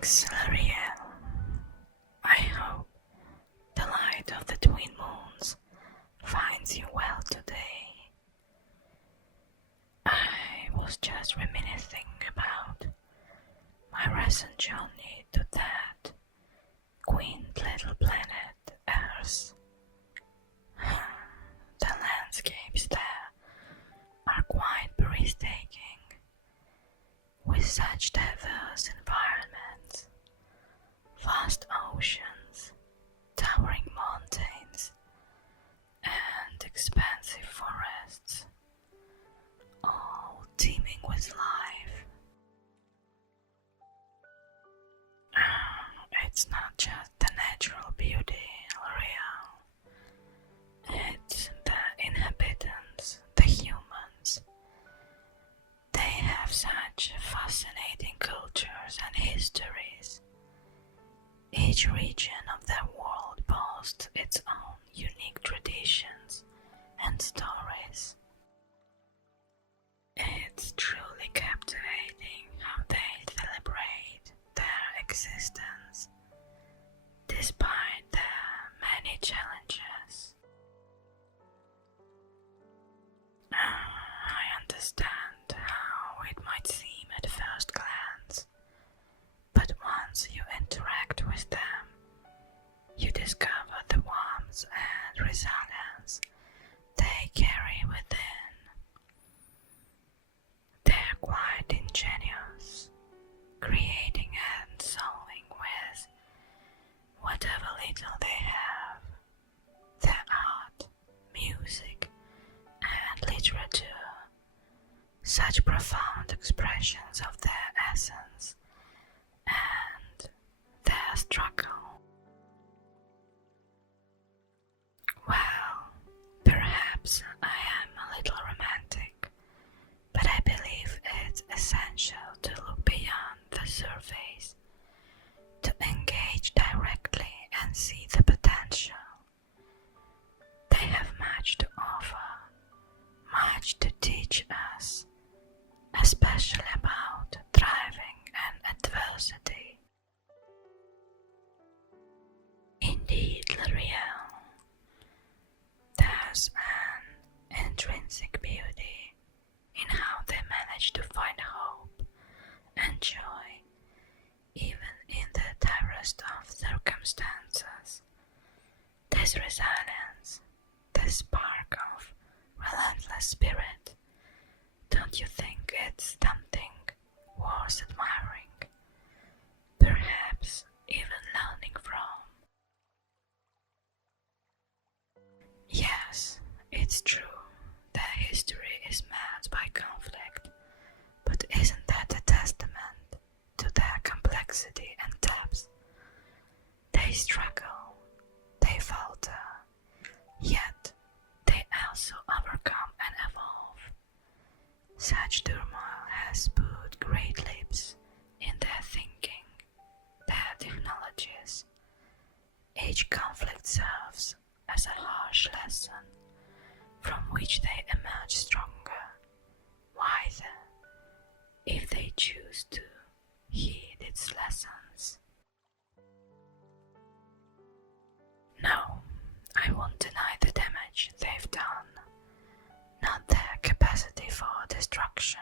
Thanks, L'Oreal. I hope the light of the twin moons finds you well today. I was just reminiscing about my recent journey to that quaint little planet, Earth. The landscapes there are quite breathtaking, with such diverse environments, vast oceans, towering mountains, and expansive forests, all teeming with life. It's not just the natural beauty, L'Oreal. It's the inhabitants, the humans. They have such fascinating cultures and histories. Each region of their world boasts its own unique traditions and stories. It's truly captivating how they celebrate their existence despite their many challenges. I understand how it might seem at first glance, but once you interact with them, you discover the warmth and resilience they carry within. They're quite ingenious, creating and solving with whatever little they have. Their art, music, and literature, such profound expressions of their essence and their struggle. Well, perhaps I am a little romantic, but I believe it's essential to look beyond the surface, to engage directly and see the potential. They have much to offer, much to teach us, especially about thriving and adversity. Indeed, L'Oreal, there's an intrinsic beauty in how they manage to find hope and joy, even in the direst of circumstances. This resilience, this spark of relentless spirit, don't you think it's something worth admiring? Perhaps even learning from? Yes, it's true, their history is marked by conflict, but isn't that a testament to their complexity and depth? They struggle, they falter, yet they also overcome and evolve. Such turmoil has put great leaps in their thinking, their technologies. Each conflict serves as a harsh lesson from which they emerge stronger, wiser, if they choose to heed its lessons. No, I won't deny the damage they've done, not their capacity for destruction.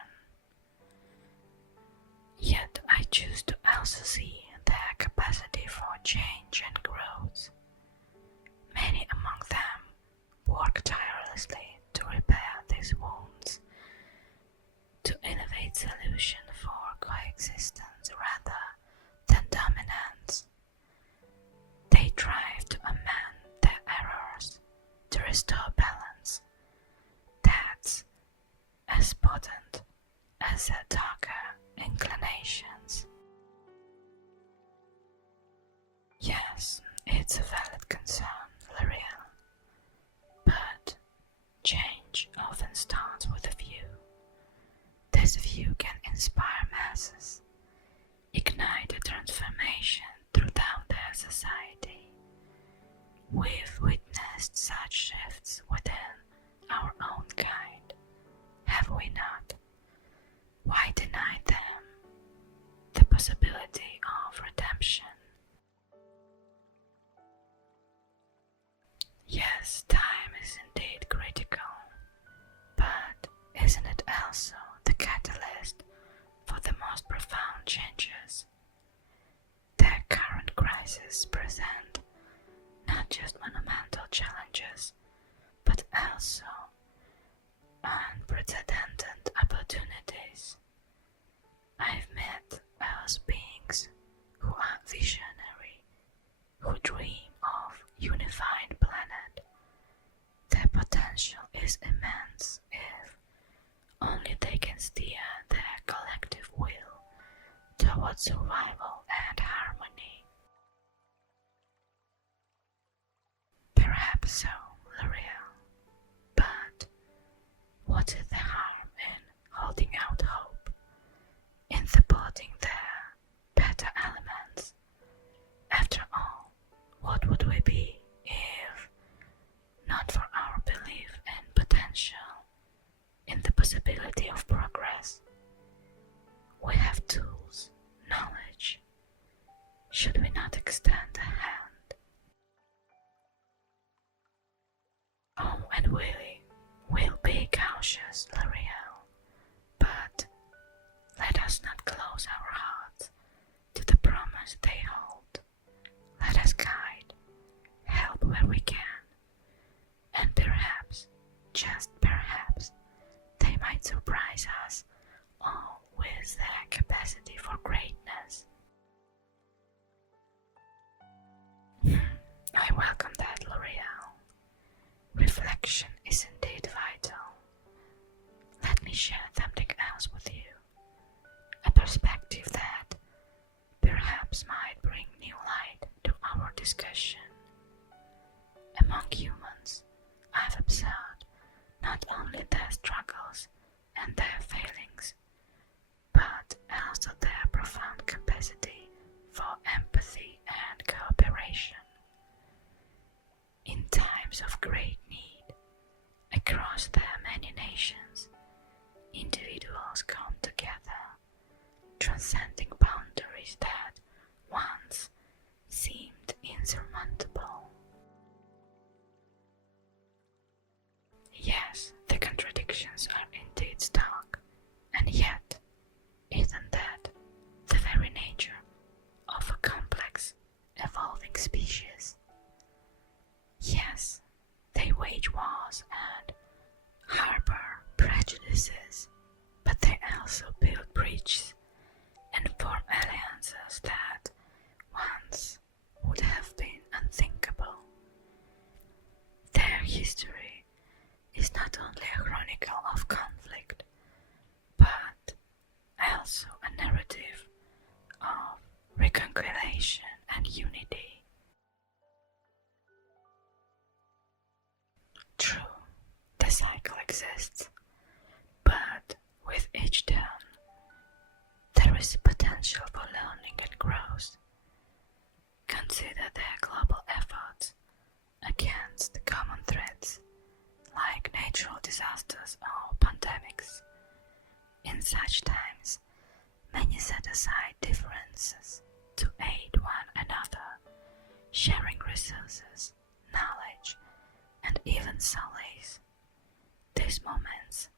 Yet I choose to also see their capacity for change and growth. Many among them work tirelessly to repair these wounds, to innovate solutions for coexistence rather than dominance. They strive to amend their errors, to restore balance. That's as potent as their darker inclinations. Yes, it's a valid concern, L'Oreal. But change often starts with a view. This view can inspire masses, ignite a transformation throughout their society. We've witnessed such shifts within our own kind, have we not? Why deny them the possibility possibility of redemption. Yes, time is indeed critical, but isn't it also the catalyst for the most profound changes? The current crises present not just monumental challenges, but also unprecedented opportunities. I've met those beings who are visionary, who dream of unified planet. Their potential is immense if only they can steer their collective will towards survival and harmony. Perhaps so, L'Oreal, but what is the harm in holding out hope, in supporting their better elements? After all, what would we be if not for our belief in potential, in the possibility of progress? We have tools, knowledge. Should we not extend a hand? Oh, and we'll be cautious, L'Oreal, but let us not close our hearts to the promise they hold. Let us guide, help where we can, and perhaps, just perhaps, they might surprise us all with their capacity for greatness. I welcome that, L'Oreal. Reflection is indeed vital. Let me share something else with you, a perspective that perhaps might bring new light to our discussion. Among humans, I've observed not only their struggles and their failings, but also their profound capacity for empathy and cooperation. In times of great need, across their many nations, individuals come together, transcending boundaries that once seemed insurmountable. Yes, the contradictions are indeed stark, and yet, isn't that the very nature of a complex, evolving species? Yes, they wage wars and harbor prejudices, but they also build bridges and form alliances that once would have been unthinkable. Their history is not only a chronicle of conflict, but also a narrative of reconciliation and unity. True, the cycle exists, but with each turn, there is a potential for learning and growth. Consider their global efforts against the common threats like natural disasters or pandemics. In such times, many set aside differences to aid one another, sharing resources, knowledge, and even solace. These moments,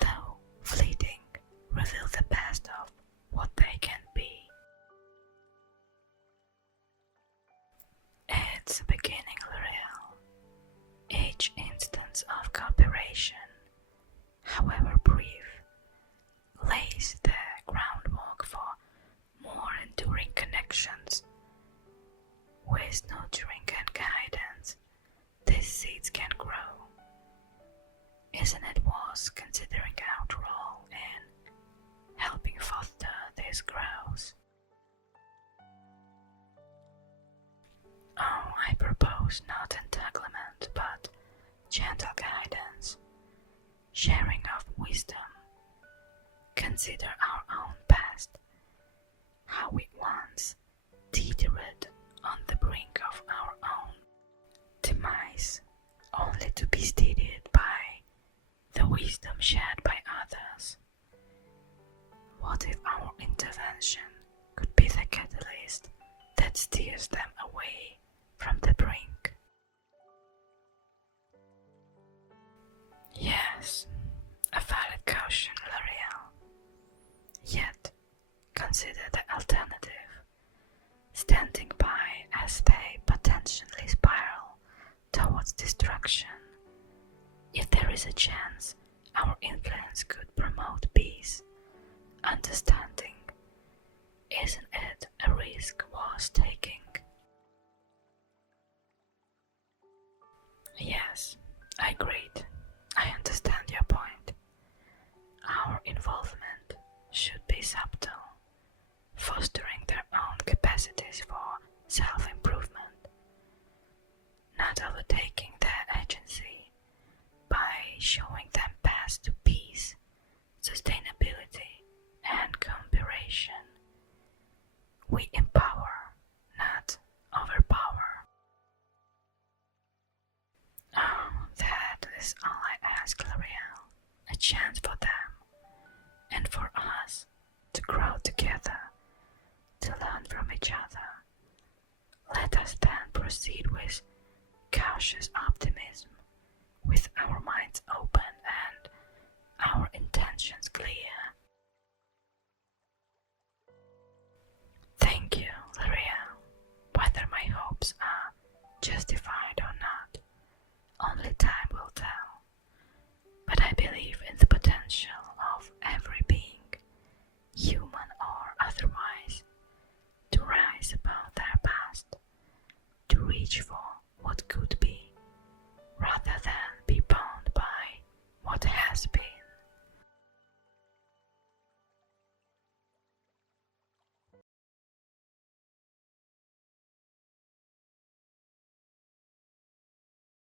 though fleeting, reveal the best of what they can be. It's a beginning, L'Oreal. Each instance of cooperation, however brief, lays the groundwork for more enduring connections. With nurturing and guidance, these seeds can grow. Isn't it worth considering our role in helping foster this growth? Oh, I propose not entanglement, but gentle guidance, sharing of wisdom. Consider our own past, how we once teetered on the brink of our own demise, only to be steadied by the wisdom shared by others. What What if our intervention could be the catalyst that steers them away from the brink? Yes, a valid caution, L'Oreal. Yet, consider the alternative. Standing by as they potentially spiral towards destruction. If there is a chance, our influence could promote peace, understanding. Isn't it a risk worth taking? Yes, I agreed. I understand your point. Our involvement should be subtle, fostering their own capacities for self-improvement, not overtaking their agency by showing them paths to peace, sustainability, and cooperation. We empower, not overpower. Oh, that is all I ask, L'Oreal. A chance for them, and for us, to grow together, to learn from each other. Let us then proceed with cautious optimism, with our minds open and our intentions clear. Thank you, L'Oreal. Whether my hopes are justified or not, only time